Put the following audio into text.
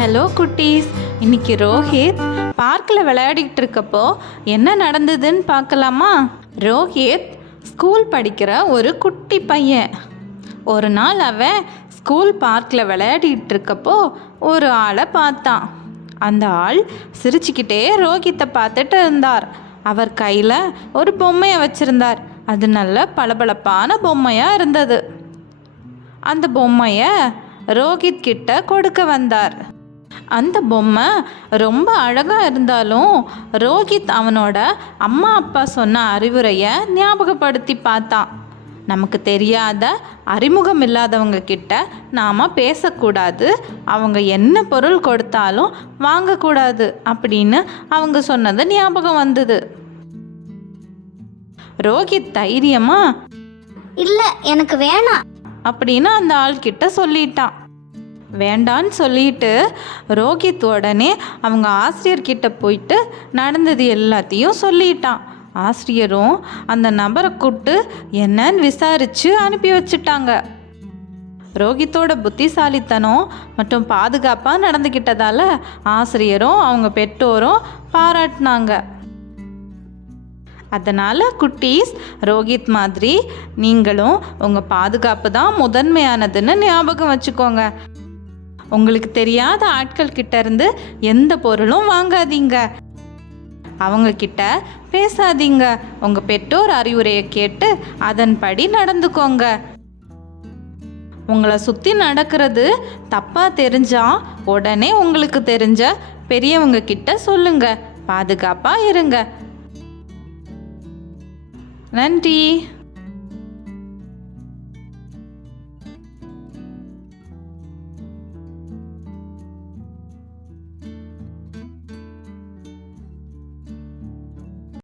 Hello குட்டீஸ், இன்னைக்கு ரோஹித் பார்க்கில் விளையாடிக்கிட்டு இருக்கப்போ என்ன நடந்ததுன்னு பார்க்கலாமா? ரோஹித் ஸ்கூல் படிக்கிற ஒரு குட்டி பையன். ஒரு நாள் அவன் ஸ்கூல் பார்க்கில் விளையாடிக்கிட்டு இருக்கப்போ ஒரு ஆளை பார்த்தான். அந்த ஆள் சிரிச்சுக்கிட்டே ரோஹித்தை பார்த்துட்டு இருந்தார். அவர் கையில் ஒரு பொம்மையை வச்சுருந்தார். அது நல்ல பளபளப்பான பொம்மையாக இருந்தது. அந்த பொம்மையை ரோஹித் கிட்ட கொடுக்க வந்தார். அந்த பொம்மை ரொம்ப அழகாக இருந்தாலும் ரோஹித் அவனோட அம்மா அப்பா சொன்ன அறிவுரையை ஞாபகப்படுத்தி பார்த்தான். நமக்கு தெரியாத அறிமுகம் இல்லாதவங்க கிட்ட நாம் பேசக்கூடாது, அவங்க என்ன பொருள் கொடுத்தாலும் வாங்கக்கூடாது அப்படின்னு அவங்க சொன்னது ஞாபகம் வந்தது. ரோஹித் தைரியமா இல்லை எனக்கு வேணாம் அப்படின்னு அந்த ஆள்கிட்ட சொல்லிட்டான். வேண்டான்னு சொல்லிட்டு ரோஹித் உடனே அவங்க ஆசிரியர்கிட்ட போயிட்டு நடந்தது எல்லாத்தையும் சொல்லிட்டான். ஆசிரியரும் அந்த நபரை கூப்பிட்டு என்னன்னு விசாரித்து அனுப்பி வச்சுட்டாங்க. ரோஹித்தோட புத்திசாலித்தனம் மற்றும் பாதுகாப்பாக நடந்துக்கிட்டதால ஆசிரியரும் அவங்க பெற்றோரும் பாராட்டினாங்க. அதனால் குட்டீஸ், ரோஹித் மாதிரி நீங்களும் உங்கள் பாதுகாப்பு தான் முதன்மையானதுன்னு ஞாபகம் வச்சுக்கோங்க. உங்களுக்கு தெரியாத ஆட்கள் கிட்ட இருந்து எந்த பொருளும் வாங்காதீங்க, அவங்க கிட்ட பேசாதீங்க. உங்கள் பெற்றோர் அறிவுரையை கேட்டு அதன்படி நடந்துக்கோங்க. உங்களை சுற்றி நடக்கிறது தப்பாக தெரிஞ்சா உடனே உங்களுக்கு தெரிஞ்ச பெரியவங்க கிட்ட சொல்லுங்க. பாதுகாப்பாக இருங்க. நன்றி.